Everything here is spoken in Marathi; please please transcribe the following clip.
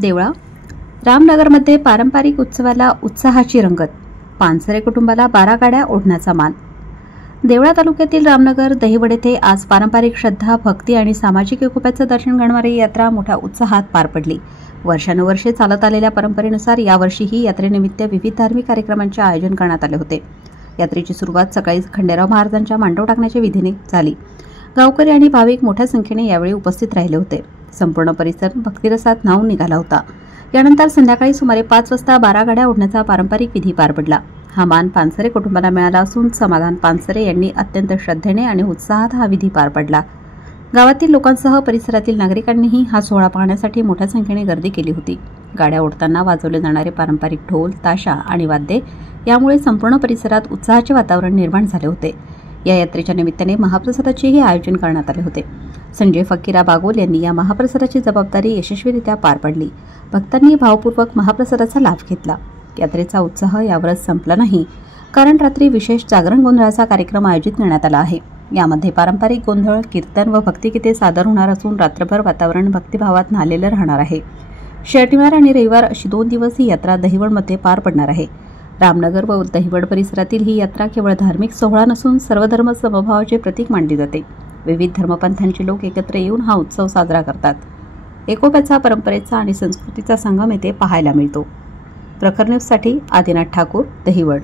देवळा रामनगरमध्ये पारंपरिक उत्सवाला उत्साहाची रंगत, पानसरे कुटुंबाला 12 गाड्या ओढण्याचा मान। देवळा तालुक्यातील रामनगर दहिवड येथे आज पारंपरिक श्रद्धा, भक्ती आणि सामाजिक एकोप्याचं दर्शन घडणारी यात्रा मोठ्या उत्साहात पार पडली। वर्षानुवर्षे चालत आलेल्या परंपरेनुसार यावर्षीही यात्रेनिमित्त विविध धार्मिक कार्यक्रमांचे आयोजन करण्यात आले होते। यात्रेची सुरुवात सकाळी खंडेराव महाराजांच्या मांडव टाकण्याच्या विधीने झाली। गावकरी आणि भाविक मोठ्या संख्येने यावेळी उपस्थित राहिले होते। संपूर्ण परिसर भक्तिरसात न्हाऊन निघाला होता। यानंतर संध्याकाळी सुमारे 5 वाजता 12 गाड्या ओढण्याचा पारंपरिक विधी पार पडला। हा मान पानसरे कुटुंबाला मिळाला असून समाधान पानसरे यांनी अत्यंत श्रद्धेने आणि उत्साहात हा विधी पार पडला। गावातील लोकांसह परिसरातील नागरिकांनीही हा सोहळा पाहण्यासाठी मोठ्या संख्येने गर्दी केली होती। गाड्या ओढताना वाजवले जाणारे पारंपरिक ढोल, ताशा आणि वाद्ये यामुळे संपूर्ण परिसरात उत्साहाचे वातावरण निर्माण झाले होते। या यात्रेच्या निमित्ताने महाप्रसादाचेही आयोजन करण्यात आले होते। संजय फकीरा बागोल यांनी या महाप्रसादाची जबाबदारी यशस्वीरित्या पार पाडली। भक्तांनी भावपूर्वक महाप्रसादाचा लाभ घेतला। यात्रेचा उत्साह यावरच संपला नाही, कारण रात्री विशेष जागरण गोंधळाचा कार्यक्रम आयोजित करण्यात आला आहे। यामध्ये पारंपरिक गोंधळ, कीर्तन व भक्तिगीते सादर होणार असून रात्रभर वातावरण भक्तिभावात न्हालेलं राहणार आहे। शनिवार आणि रविवार अशी 2 दिवस ही यात्रा दहिवडमध्ये पार पडणार आहे। रामनगर व दहिवड परिसरातील ही यात्रा केवळ धार्मिक सोहळा नसून सर्वधर्म समभावाचे प्रतीक मानली जाते। विविध धर्मपंथांचे लोक एकत्र येऊन हा उत्सव साजरा करतात। एकोप्याचा, परंपरेचा आणि संस्कृतीचा संगम येथे पाहायला मिळतो। प्रखर न्यूजसाठी आदिनाथ ठाकूर, दहिवड।